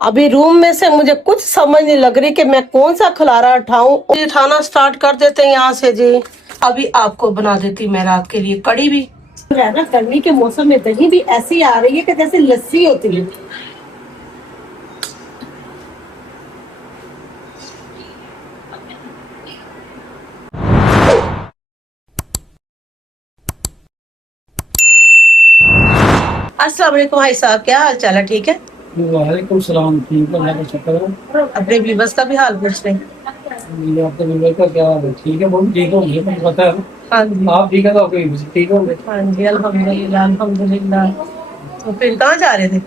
अभी रूम में से मुझे कुछ समझ नहीं लग रही कि मैं कौन सा खलारा उठाऊं। ये उठाना स्टार्ट कर देते हैं यहाँ से जी। अभी आपको बना देती मैं रात के लिए कड़ी भी है ना। गर्मी के मौसम में दही भी ऐसी आ रही है कि जैसे लस्सी होती है। अस्सलाम वालेकुम भाई साहब, क्या हाल चाल है? ठीक है। वालेकुम सलाम। ठीक है, अल्लाह का शुक्र है। अपने बीबस का भी हाल पूछ रहे हैं। ये आपके नंबर का क्या हाल है? ठीक है, बहुत ठीक होंगे, मुझे पता है। हाँ जी, आप ठीक है तो आपके भी ठीक होंगे। हाँ जी, अल्हम्दुलिल्लाह अल्हम्दुलिल्लाह। तो फिर कहाँ जा रहे थे?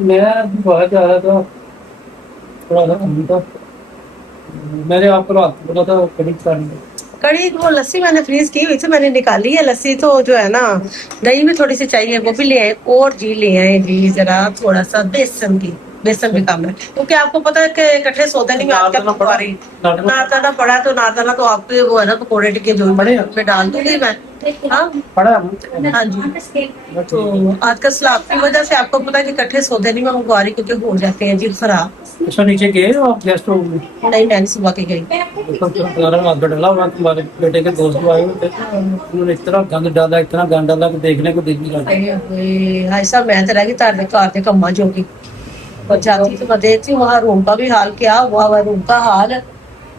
मैं अभी बाहर जा रहा था, थोड़ा सा काम था। मैंने आपको रात को बोला था करीब करने। कड़ी वो लस्सी मैंने फ्रीज की हुई थी, मैंने निकाली है लस्सी। तो जो है ना, दही भी थोड़ी सी चाहिए, वो भी ले आए। और जी ले आए जी जरा थोड़ा सा बेसन की। बेसन भी काम है क्योंकि आपको पता है कि इकट्ठे सौदे नहीं में आप क्या पका रही। नारदाना पड़ा तो नारदाना तो आपके वो है ना, पकौड़े टिक्के जो बड़े में डाल दूंगी मैं। हाँ पड़ा हाँ जी। तो आजकल सलाब की वजह से आपको पता है कि इकट्ठे सौदे नहीं मैं मंगवा रही, क्योंकि हो जाते हैं जी खराब। अच्छा, नीचे गए हो आप गेस्ट रूम में? नहीं, मैंने सुबह की गई। हाथ डाला हुआ, तुम्हारे बेटे के दोस्त आए हुए थे, उन्होंने इतना गंद डाला, इतना गंद डाला कि देखने को दिख नहीं रहा। हाय साहब, मैं तो रह गई तार कार कम्मा जोगी। और जाती तो मैं देखती हूँ वहाँ रूम का भी हाल क्या हुआ हुआ रूम का हाल।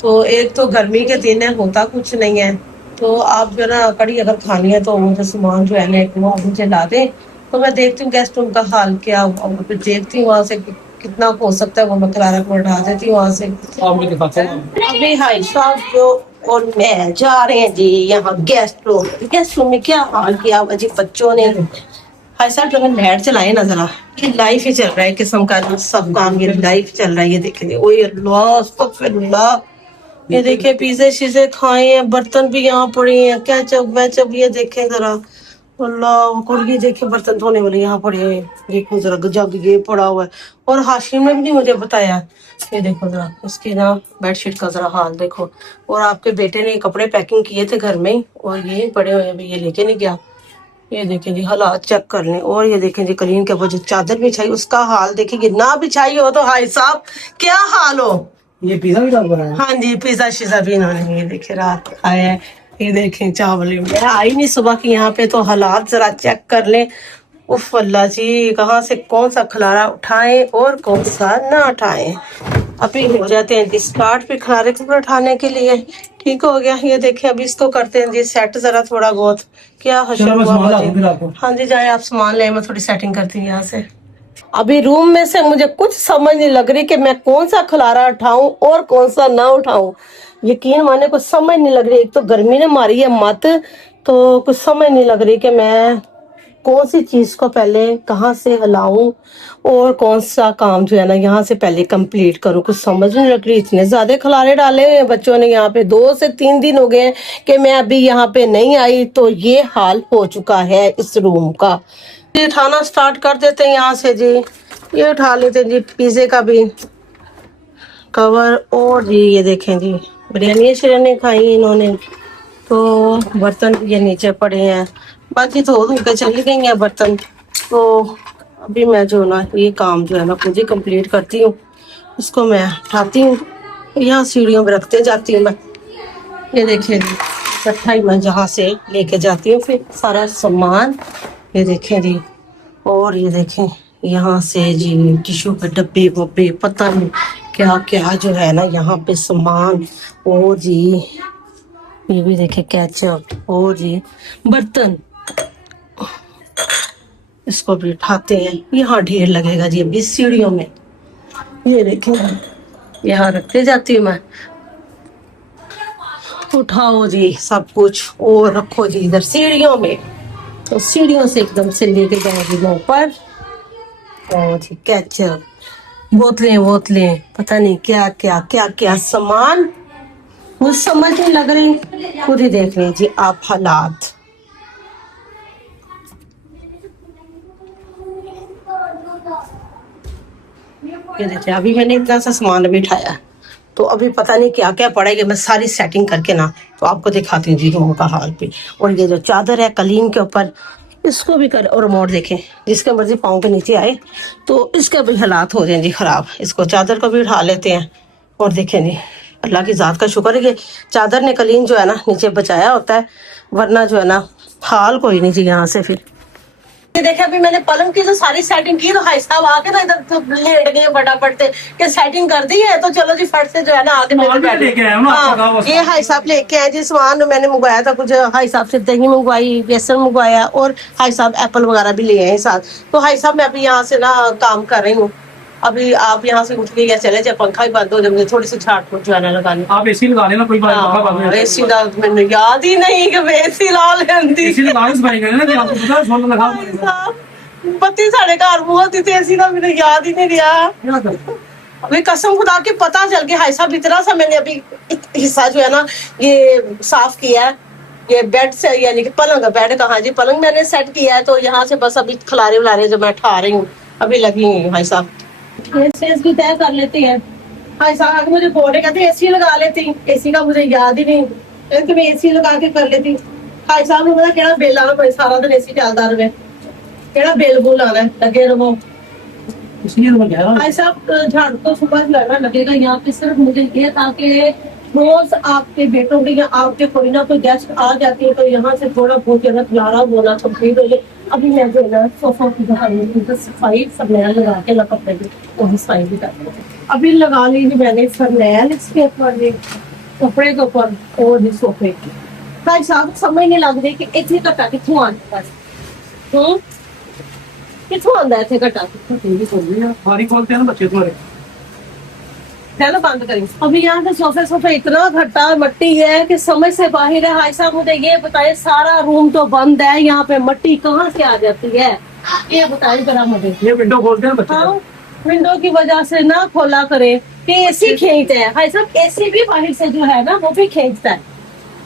तो एक तो गर्मी के दिन है, होता कुछ नहीं है। तो आप जो है ना, कड़ी अगर खानी है तो मुझे सामान जो है ना एक वो मुझे ला दें। तो मैं देखती हूँ गेस्ट रूम का हाल क्या हुआ, फिर देखती हूँ वहाँ से कितना हो सकता है वो मैं क्लारा को उठा देती हूँ वहाँ से। आप मुझे दिखाते हैं। अभी हाई साहब जो और मैं जा रहे हैं जी यहाँ गेस्ट रूम। गेस्ट रूम में क्या हाल किया हुआ जी बच्चों ने। हाई साहब जब लाइट चलाए ना जरा, ये लाइफ ही चल रहा है किस्म का सब काम, ये लाइफ चल रहा है। ये देखेंगे ओए अल्लाह अस्तगफिरुल्लाह। ये देखिए पिज़्ज़े शीज़े खाए हैं, बर्तन भी यहाँ पड़े हैं, केचप वेचप। ये देखें जरा अल्लाह। और ये देखिए बर्तन धोने वाले यहाँ पड़े हैं, देखो जरा जग ये पड़ा हुआ है। और हाशिम ने भी नहीं मुझे बताया। ये देखो जरा इसकी ना बेडशीट का जरा हाल देखो। और आपके बेटे ने कपड़े पैकिंग किए थे घर में ही, और ये पड़े हुए हैं, ये लेके नहीं गया। ये देखें जी हालात चेक कर लें। और ये देखें जी कलीन के ऊपर जो चादर बिछाई उसका हाल देखिए, ना बिछाई हो तो हाय साहब क्या हाल हो। ये पिज्जा भी डाल बनाया? हाँ जी, पिज्जा शिजा भी इन्होंने ये देखे रात खाया है। ये देखें चावल मैं आई नहीं सुबह की यहाँ पे, तो हालात जरा चेक कर लें। उफ अल्लाह जी, कहाँ से कौन सा खलारा उठाएं और कौन सा ना उठाएं। अभी हो जाते हैं जी स्टार्ट पे खलारे को उठाने के लिए। ठीक हो गया। ये देखें अभी इसको करते हैं जी सेट जरा थोड़ा बहुत। क्या हशर हुआ जी। हाँ जी जाए आप सामान ले, मैं थोड़ी सेटिंग करती हूँ यहाँ से। अभी रूम में से मुझे कुछ समझ नहीं लग रही कि मैं कौन सा खलारा उठाऊं और कौन सा ना उठाऊं। यकीन माने कुछ समझ नहीं लग रही। एक तो गर्मी ने मारी है मत, तो कुछ समझ नहीं लग रही कि मैं कौन सी चीज को पहले कहाँ से हिलाऊं और कौन सा काम जो है ना यहाँ से पहले कंप्लीट करूं। कुछ समझ नहीं लग रही। इतने ज्यादा खलारे डाले हुए हैं बच्चों ने यहाँ पे। 2 से 3 दिन हो गए हैं कि मैं अभी यहाँ पे नहीं आई, तो ये हाल हो चुका है इस रूम का। ये उठाना स्टार्ट कर देते हैं यहाँ से जी। ये उठा लेते हैं जी पिज्जे का भी कवर। और जी ये देखें जी बिरयानी शिरयानी खाई इन्होंने, तो बर्तन ये नीचे पड़े हैं। बाकी धो धो के चली गई हैं बर्तन। तो अभी मैं जो ना ये काम जो है ना खुद ही कंप्लीट करती हूँ। इसको मैं उठाती हूँ, यहाँ सीढ़ियों में रखते जाती हूँ मैं। ये देखिए जी इकट्ठा ही मैं जहाँ से लेके जाती हूँ फिर सारा सामान। ये देखें जी। और ये देखें यहाँ से जी टिश्यू के डब्बे वब्बे पता नहीं क्या क्या जो है ना यहाँ पे सामान। और जी ये भी देखें केचप। और जी बर्तन, इसको भी उठाते हैं। यहाँ ढेर लगेगा जी अभी सीढ़ियों में। ये देखें यहाँ रखते जाती हूँ मैं। उठाओ जी सब कुछ और रखो जी इधर सीढ़ियों में। तो सीढ़ियों से एकदम से लेके जाएंगे मैं ऊपर। और जी केचप, बोतलें बोतलें, पता नहीं क्या क्या क्या क्या सामान, कुछ समझ नहीं लग रही। खुद ही देख रहे जी आप हालात। ये देखिए अभी मैंने इतना सा सामान अभी उठाया, तो अभी पता नहीं क्या क्या पड़ेगा। मैं सारी सेटिंग करके ना तो आपको दिखाती हूँ जी रूम का हाल पे। और ये जो चादर है कलीन के ऊपर, इसको भी कर, और रिमोट देखें जिसके मर्जी पाँव के नीचे आए तो इसके भी हालात हो जाए जी खराब। इसको चादर को भी उठा लेते हैं और देखें जी, अल्लाह की ज़ात का शुक्र है कि चादर ने कलीन जो है ना नीचे बचाया होता है, वरना जो है ना हाल कोई नहीं जी यहाँ से। फिर ये देखे अभी मैंने पलंग की जो सारी सेटिंग की तो भाई साहब आके ना इधर तो लेट गए फटाफट से कि सेटिंग कर दी है तो चलो जी फट से जो है ना आगे सामान भी लेके आया हूँ ना, आपका हाँ, गाँव ये भाई साहब लेके आए जी सामान। मैंने मंगवाया था कुछ, भाई साहब से दही मंगवाई, बेसन मंगवाया और भाई साहब एप्पल वगैरह भी ले आए साथ। तो भाई साहब मैं अभी यहाँ से ना काम कर रही हूँ। अभी आप यहाँ से उठ के या चले जाए, पंखा ही बंद हो जाए, मुझे थोड़ी सी झाड़ फूट जो है ना लगानी। आप एसी लगा लेना, कोई बात हाँ, एसी का मैंने याद ही नहीं कि मैं एसी ला लेंदी। एसी लगा के सफाई करें ना कि आपको पता है सोलर लगा भाई साहब, बत्ती साढ़े घर बहुत ही एसी का मैंने याद ही नहीं रहा। क्या करें? अभी कसम खुदा के पता चल गया भाई साहब, इतना सा मैंने अभी हिस्सा जो है ना ये साफ किया है। ये बेड से यानी कि पलंग, बेड कहाँ जी, पलंग मैंने सेट किया है। तो यहाँ से बस अभी खिलारे उलारे जो मैं उठा रही हूँ, अभी लगी हुई हूँ भाई साहब। स्पेस भी तय कर लेते हैं भाई साहब। आगे मुझे बोले कहते एसी लगा लेती, एसी का मुझे याद ही नहीं, तो मैं एसी लगा के कर लेती। भाई साहब ने पता केड़ा बिल आना पड़े, सारा दिन एसी चलता रहे, केड़ा बिल बुल आना है, लगे रहो। इसलिए तो मैं कह रहा हूँ भाई साहब झाड़ू तो सुबह लगाना लगेगा यहाँ पे, सिर्फ मुझे ये ताकि रोज आपके बेटों के या आपके कोई ना कोई गेस्ट आ जाती है तो यहाँ से थोड़ा बहुत जगह खिलारा होना कंप्लीट हो जाए। अभी मैं जो है ना सोफा की सफाई फरनैल लगा के ना कपड़े की वही सफाई भी कर रही हूँ। अभी लगा ली थी मैंने फरनैल इसके ऊपर, ये कपड़े के ऊपर और ये सोफे की। भाई साहब समझ नहीं लग रही कि इतनी घटा कितों आती है, कितों आंदा है इतने घटा। बारी खोलते हैं ना बच्चे तुम्हारे। चलो बंद करें। अभी यहाँ पे सोफे इतना घट्टा मट्टी है कि समझ से बाहर है। भाई साहब मुझे ये बताए, सारा रूम तो बंद है, यहाँ पे मट्टी कहाँ से आ जाती है ये बताइए जरा मुझे। ये विंडो खोलते हैं बच्चे। हाँ, विंडो की वजह से ना खोला करे कि एसी खींचते हैं। भाई साहब एसी भी बाहर से जो है ना वो भी खींचता है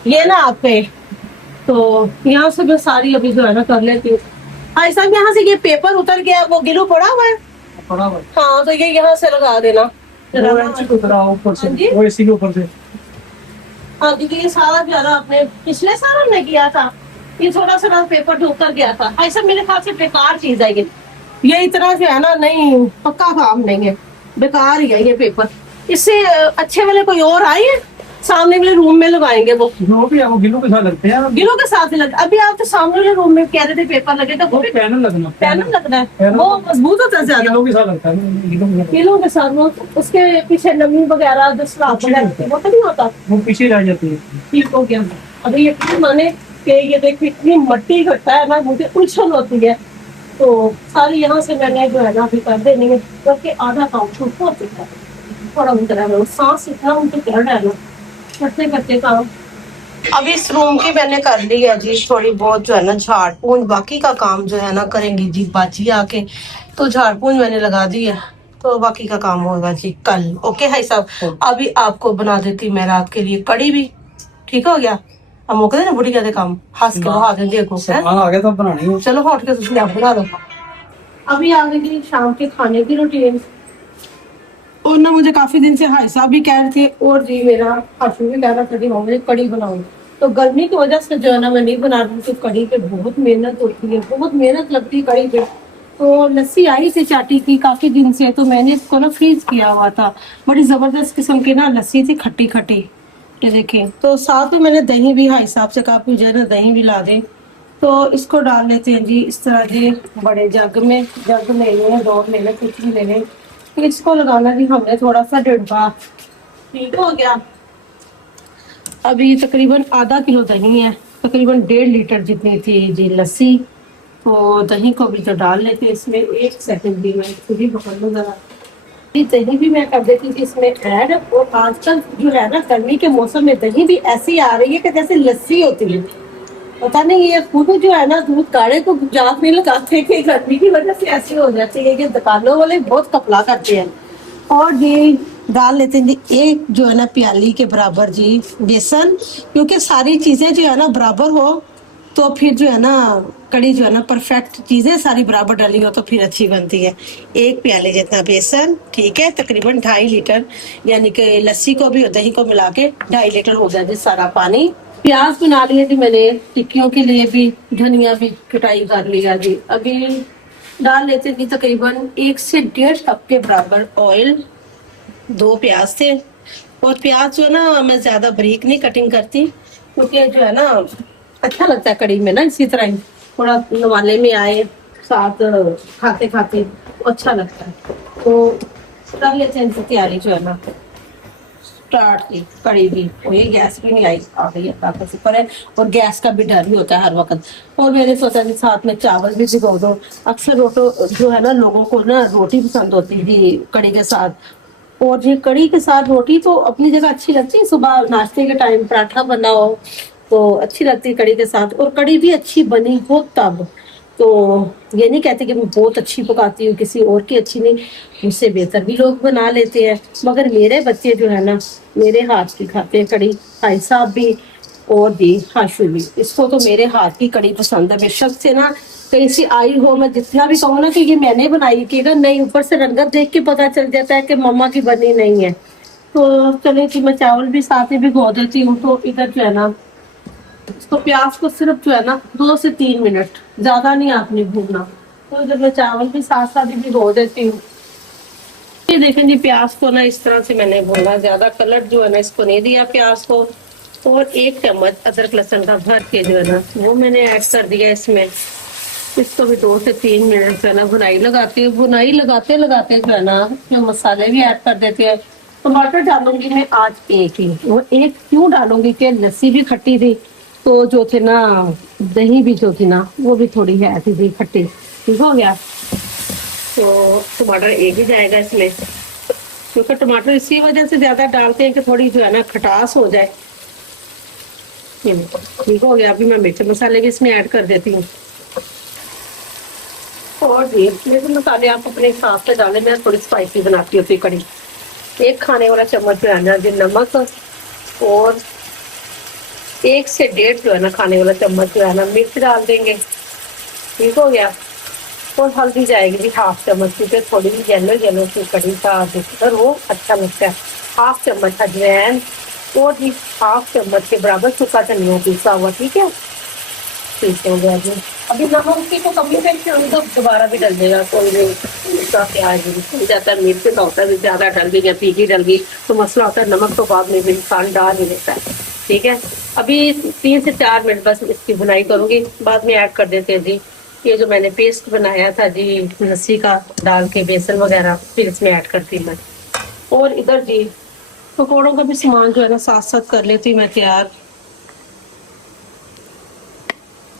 ये ना आप पे। तो यहाँ से मैं सारी अभी जो है ना कर लेती हूँ। भाई साहब यहाँ से ये पेपर उतर गया, वो गिलू पड़ा हुआ है। पड़ा हुआ है। हाँ तो ये यहाँ से लगा देना वो एसी को उतरा ऊपर से, हाँ जी? वो एसी के ऊपर से। हाँ जी, ये सारा जो है ना आपने पिछले साल हमने किया था, ये थोड़ा सा ना पेपर जो उतर गया था। ऐसा मेरे ख्याल से बेकार चीज है ये इतना जो है ना नहीं पक्का काम नहीं है, बेकार ही है ये पेपर। इससे अच्छे वाले कोई और आए हैं सामने वाले रूम में लगाएंगे वो। जो भी है वो गिलो के साथ लगते हैं। गिलों के साथ ही लग, अभी आप तो सामने वाले रूम में कह रहे थे पेपर लगेगा, वो वो पैनल लगना, पैनल लगना है, पैनल। वो मजबूत होता है ज्यादा। गिलो के साथ लगता है, गिलो के साथ। गिलों के साथ वो उसके पीछे नमी वगैरह जो स्लाब वगैरह वो तो नहीं होता, वो पीछे रह जाती है। ठीक हो गया। अभी ये माने कि ये देखिए इतनी मट्टी इकट्ठा है ना, मुझे उलझन होती है। तो सारी यहाँ से मैंने जो है ना अभी कर देनी है, क्योंकि आधा काम छूट हो चुका है। थोड़ा उनका सांस इतना उनके कर है ना करते करते काम। अब इस रूम की मैंने कर ली है जी थोड़ी बहुत जो है ना झाड़ पूंछ, बाकी का काम जो है ना करेंगी जी बाजी आके। तो झाड़ पूंछ मैंने लगा दी है, तो बाकी का काम होगा जी कल। ओके भाई साहब, अभी आपको बना देती मैं रात के लिए कड़ी भी, ठीक हो गया। अब मुकदे ना बुढ़ी कहते काम हंस के बहा देंगे देखो सामान आ गया तो बनानी है। चलो हट के तुम आप बना दो। अभी आ गई शाम के खाने की रूटीन। और ना मुझे काफी दिन से भाई साहब भी कह रहे थे और जी मेरा हसू भी कह रहा था कि मुझे कड़ी बनाऊं। तो गर्मी की वजह से जो है ना मैं नहीं बना रही थी कड़ी पे, बहुत मेहनत होती है, बहुत मेहनत लगती है कड़ी पे। तो लस्सी आई थी चाटी की काफी दिन से, तो मैंने इसको ना फ्रीज किया हुआ था। बड़ी जबरदस्त किस्म की ना लस्सी थी, खट्टी खट्टी, ये देखें। तो साथ में मैंने दही भी भाई साहब से कहा मुझे ना दही भी ला दें। तो इसको डाल लेते हैं जी इस तरह के बड़े जग में, जग ले लें, 2 ले लें, कुछ भी ले लें। इसको लगाना भी हमने थोड़ा सा डिब्बा, ठीक हो गया। अभी तकरीबन आधा किलो दही है, तकरीबन 1.5 लीटर जितनी थी जी लस्सी। तो दही को भी तो डाल लेते हैं इसमें। 1 सेकंड भी मैं खुद ही पकड़ लूँ जरा। दही भी मैं कर देती थी इसमें ऐड। और आजकल जो है ना गर्मी के मौसम में दही भी ऐसी आ रही है कि जैसे लस्सी होती है। पता नहीं ये खुद जो है ना दूध काढ़े तो जात नहीं लगाते कि गर्मी की वजह से ऐसी हो जाती है कि दुकानों वाले बहुत कपला करते हैं। और ये डाल लेते हैं जी एक जो है ना प्याली के बराबर जी बेसन, क्योंकि सारी चीजें जो है ना बराबर हो तो फिर जो है ना कड़ी जो है ना परफेक्ट चीजें सारी बराबर डाली हो तो फिर अच्छी बनती है। 1 प्याले जितना बेसन, ठीक है, तकरीबन 2.5 लीटर, यानी कि लस्सी को भी और दही को मिला के 2.5 लीटर हो गया जी सारा पानी। प्याज बना लिए जी मैंने, टिक्कियों के लिए भी धनिया भी कटाई कर लिया जी। अभी डाल लेते जी तकरीबन 1 से 1.5 कप के बराबर ऑयल। 2 प्याज थे, और प्याज जो है ना मैं ज्यादा बारीक नहीं कटिंग करती, क्योंकि जो है ना अच्छा लगता है कड़ी में ना, इसी तरह ही थोड़ा नवाले में आए साथ खाते खाते तो अच्छा लगता है। तो कर लेते हैं इनकी तैयारी जो है ना, स्टार्ट की कड़ी भी। और ये गैस भी नहीं आई आ गई है, ताकत से पर है, और गैस का भी डर भी होता है हर वक्त। और मैंने सोचा कि साथ में चावल भी भिगो दो। अक्सर रोटो जो है ना लोगों को ना रोटी पसंद होती है कड़ी के साथ, और ये कड़ी के साथ रोटी तो अपनी जगह अच्छी लगती है। सुबह नाश्ते के टाइम पराठा बना हो तो अच्छी लगती है कड़ी के साथ, और कड़ी भी अच्छी बनी हो तब। तो ये नहीं कहते कि मैं बहुत अच्छी पकाती हूँ, किसी और की अच्छी नहीं, मुझसे बेहतर भी लोग बना लेते हैं, मगर मेरे बच्चे जो है ना मेरे हाथ की खाते हैं कड़ी। भाई साहब भी और भी हाशु भी, इसको तो मेरे हाथ की कड़ी पसंद है। बेशक से ना कहीं से आई हो, मैं जितना भी कहूँ ना कि ये मैंने बनाई की ना, नहीं, ऊपर से रंगत देख के पता चल जाता है कि मम्मा की बनी नहीं है। तो चले कि मैं चावल भी साथ में भिगो देती हूँ। तो इधर जो है ना तो प्याज को सिर्फ जो है ना 2 से 3 मिनट, ज्यादा नहीं आपने भूनना। तो इधर मैं चावल भी साथ साथ ही भिगो देती हूँ। ये देखें जी, प्याज को ना इस तरह से मैंने भूना, ज्यादा कलर जो है ना इसको नहीं दिया प्याज को। और 1 चम्मच अदरक लहसुन का भर के जो है ना वो मैंने ऐड कर दिया इसमें। इसको भी 2 से 3 मिनट जो है ना भुनाई लगाती हूँ। भुनाई लगाते लगाते जो है ना जो मसाले भी ऐड कर देते हैं। टमाटर डालूंगी मैं आज एक ही, वो एक क्यों डालूंगी कि लस्सी भी खट्टी थी, तो जो थे ना दही भी जो थी ना वो भी थोड़ी है थी खट्टी। ठीक हो गया, तो टमाटर एक ही जाएगा इसमें, क्योंकि टमाटर इसी वजह से ज्यादा डालते हैं कि थोड़ी जो है ना खटास हो जाए। ठीक हो गया। अभी मैं मिर्च मसाले भी इसमें ऐड कर देती हूँ। और ये मिर्च मसाले आप अपने हिसाब से डालें, मैं थोड़ी स्पाइसी बनाती हूँ कड़ी। 1 खाने वाला चम्मच जो है ना जो नमक, और 1 से 1.5 जो है ना खाने वाला चम्मच जो है ना मिर्च डाल देंगे। ठीक हो गया। और हल्दी जाएगी जी 1/2 चम्मच, क्योंकि थोड़ी येलो येलो सी कड़ी का अगर वो अच्छा लगता है। 1/2 चम्मच अजवाइन, और जी 1/2 चम्मच के बराबर सूखा धनिया पीसा हुआ। ठीक है, ठीक हो गया जी। अभी नमक की तो कमी है, तो दोबारा भी डल देगा, कोई नहीं। प्याज भी जाता है, मिर्च का होता है ज्यादा डल गई या तीखी डल गई तो मसला होता है। नमक तो बाद में भी इंसान डाल ही देता है। ठीक है, अभी 3 से 4 मिनट बस इसकी बुनाई करूंगी, बाद में ऐड कर देते हैं जी ये जो मैंने पेस्ट बनाया था जी लस्सी का डाल के बेसन वगैरह, फिर इसमें ऐड करती हूँ मैं। और इधर जी पकौड़ों का भी सामान जो है ना साथ साथ कर लेती हूँ मैं तैयार।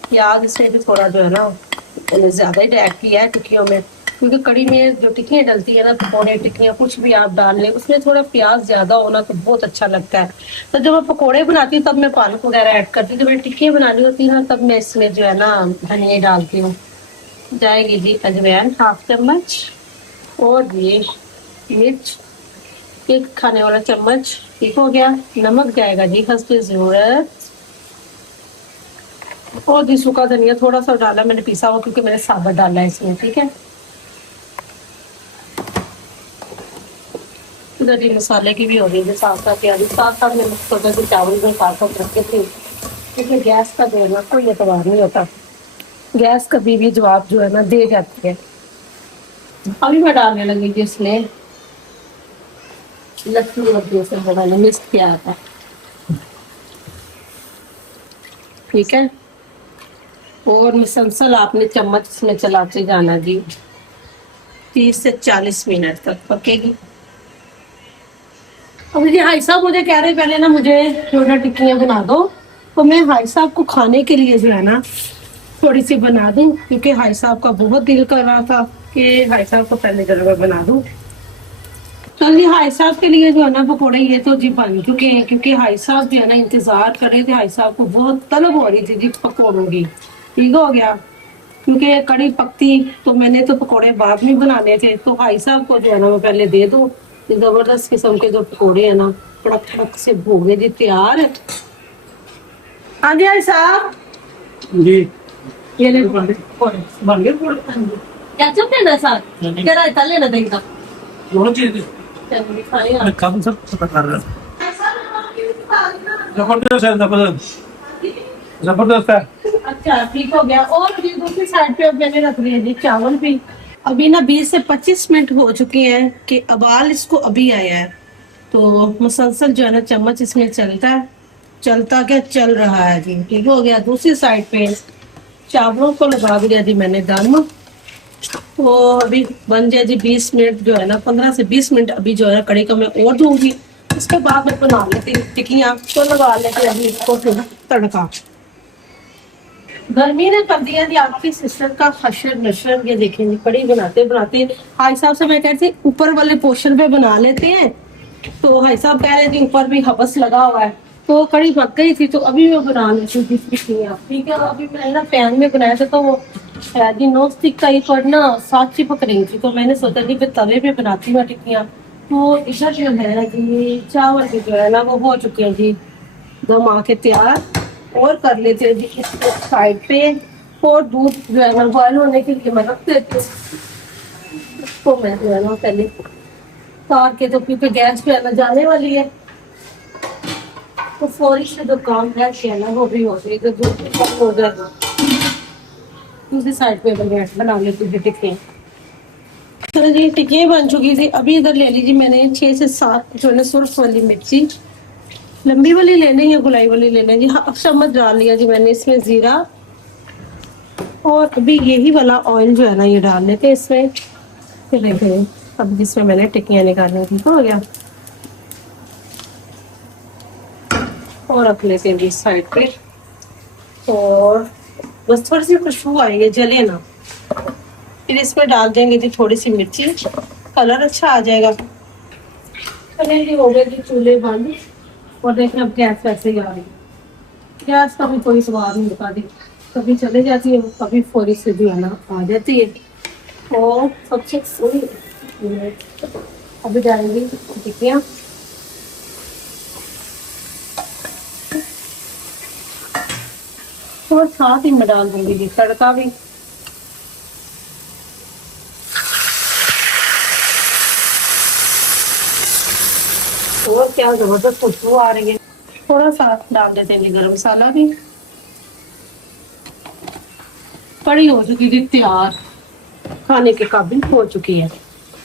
प्याज इसमें भी थोड़ा जो है ना मैंने ज्यादा ही ऐड किया है टिक्कियों में, क्योंकि कड़ी में जो टिक्कियाँ डलती है ना, पकौड़े टिक्कियाँ कुछ भी आप डाल लें, उसमें थोड़ा प्याज ज्यादा होना तो बहुत अच्छा लगता है। तो जब मैं पकौड़े बनाती हूँ तब मैं पालक वगैरह ऐड करती हूँ, जब मैं टिक्कियाँ बनानी होती है ना तब मैं इसमें जो है ना धनिया डालती हूँ। जाएगी जी अजवाइन 1/2 चम्मच, और ये मिर्च 1 खाने वाला चम्मच। ठीक हो गया। नमक जाएगा जी हस्बे जरूरत, और जी सूखा धनिया थोड़ा सा डाला मैंने पिसा हुआ, क्योंकि मैंने साबुत डाला है इसमें। ठीक है, इधर ये मसाले की भी हो गई है साथ साथ तैयारी। साथ साथ मैंने सोचा कि चावल में साथ साथ रखे थे, क्योंकि गैस का देना कोई एतबार नहीं होता, गैस कभी भी जवाब जो है ना दे जाती है। अभी मैं डालने लगी थी इसमें लहसुन और बेसन जो मैंने मिक्स किया था। ठीक है, और मुसलसल आपने चम्मच इसमें चलाते जाना जी, 30 से 40 मिनट तक पकेगी। अब जी भाई साहब मुझे कह रहे पहले ना मुझे छोटा टिक्कियाँ बना दो, तो मैं भाई साहब को खाने के लिए जो है ना थोड़ी सी बना दूं, क्योंकि भाई साहब का बहुत दिल कर रहा था कि भाई साहब को पहले जरूर बना दूं। तो जी भाई साहब के लिए जो है ना पकौड़े ये तो जी बन चुके हैं, क्योंकि भाई साहब जो है ना इंतजार कर रहे थे, भाई साहब को बहुत तलब हो रही थी जी पकौड़ों की। ठीक हो गया, क्योंकि कड़ी पकती तो मैंने तो पकौड़े बाद में बनाने थे, तो भाई साहब को जो है ना मैं पहले दे दूं। जबरदस्त किस्म के जो पकौड़े है ना कड़क कड़क से भोगे जी तैयार है। हाँ जी भाई साहब जी ये ले बन गए पूरे। केचप लेना साथ, क्या रायता लेना दही का, दोनों चीज चलो खाएं आप। मैं काम सब पता कर रहा हूँ। जबरदस्त है जबरदस्त। जबरदस्त है। अच्छा ठीक हो गया। और अभी दूसरी साइड पे अब मैंने रख दिया जी चावल भी। अभी ना 20 से 25 मिनट हो चुके हैं कि अबाल इसको अभी आया है। तो मुसलसल जो है ना चम्मच इसमें चलता है, चलता क्या चल रहा है जी। ठीक हो गया। दूसरी साइड पे चावलों को लगा दिया जी मैंने दम। तो अभी बन जाए जी 20 मिनट जो है ना, 15 से 20 मिनट अभी जो है कड़ी का मैं और दूंगी। उसके बाद मैं बना लेती हूँ टिक्कियाँ। तो लगा लेते अभी इसको फिर तड़का। गर्मी ने कर दिया जी आपकी सिस्टर का हशर नशर। ये देखें जी कड़ी बनाते बनाते भाई साहब से मैं कहती थी ऊपर वाले पोर्शन पे बना लेते हैं। तो भाई साहब कह रहे थे ऊपर भी हवस लगा हुआ है। तो कड़ी पक गई थी तो अभी मैं बना लेती हूँ टिक्कियाँ। ठीक है। अभी मैंने ना पैन में बनाया था तो वो है जी नॉन स्टिक का ही पर ना साथ चिपक रही थी। तो मैंने सोचा जी फिर तवे पे बनाती हूँ टिक्कियाँ। तो इधर जो है ना जी चावल भी जो है ना वो हो चुके हैं जी दम आके तैयार। और कर लेते हैं जी इसको साइड पे। और दूध जो है ना बॉयल होने के लिए मैं रख देती हूँ। इसको मैं जो है ना पहले तार के, तो क्योंकि गैस जो है ना जाने वाली है तो फौरी से जो काम है ना वो भी हो जाएगा। दूध भी कम हो जाएगा। दूसरी साइड पे बना लेती हूँ टिक्कियाँ। चलो जी टिक्कियाँ बन चुकी थी। अभी इधर ले लीजिए मैंने 6 से 7 जो है ना सुर्ख वाली मिर्ची। लंबी वाली लेने या गुलाई वाली लेने जी। हाँ चम्मच डाल लिया जी मैंने इसमें जीरा। और अभी यही वाला ऑयल जो है ना ये डाल लेते हैं इसमें। फिर देखें अब जिसमें मैंने टिक्कियाँ निकाली थी तो हो गया। और रख लेते हैं जी साइड पे। और बस थोड़ी सी खुशबू आएगी जले ना। फिर इसमें डाल देंगे जी थोड़ी सी मिर्ची, कलर अच्छा आ जाएगा। चलिए जी हो गए जी चूल्हे बंद। और देखें अब गैस वैसे ही आ रही है। गैस का भी कोई स्वाद नहीं बता दी। कभी चले जाती है कभी फौरी से जो है ना आ जाती है। और सबसे सही अभी डालेंगे टिक्कियाँ। और साथ ही मैं डाल दूंगी जी तड़का भी। और क्या जबरदस्त खुशबू आ रही है। थोड़ा सा डाल देते हैं गरम मसाला भी। कड़ी हो चुकी थी तैयार, खाने के काबिल हो चुकी है।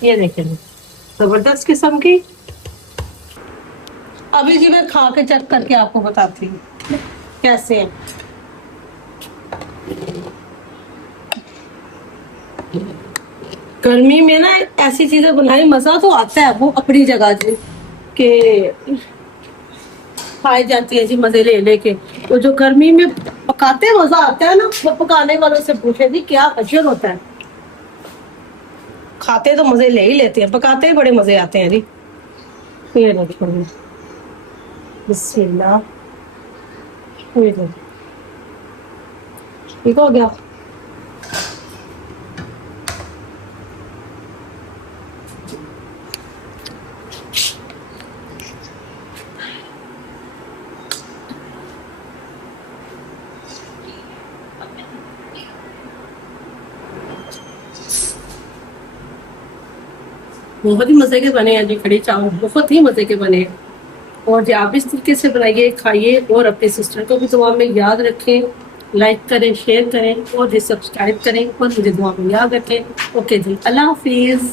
ये देखें जबरदस्त किस्म की। अभी जी मैं खा के चेक करके आपको बताती हूँ कैसे है। गर्मी में ना ऐसी चीजें बनाई मजा तो आता है वो अपनी जगह जी के खाई जाती है जी मजे ले लेके। तो जो गर्मी में पकाते मजा आता है ना वो पकाने वालों से पूछे जी क्या अजर होता है। खाते तो मजे ले ही लेते हैं, पकाते ही बड़े मजे आते हैं जी। ये देखो बिस्मिल्लाह। ये देखो ठीक हो गया। बहुत ही मजे के बने हैं जी कड़ी चावल, बहुत ही मजे के बने हैं। और जी आप इस तरीके से बनाइए खाइए और अपने सिस्टर को भी दुआ में याद रखें। लाइक करें, शेयर करें और जी सब्सक्राइब करें और मुझे दुआ में याद रखें। ओके जी अल्लाह हाफिज।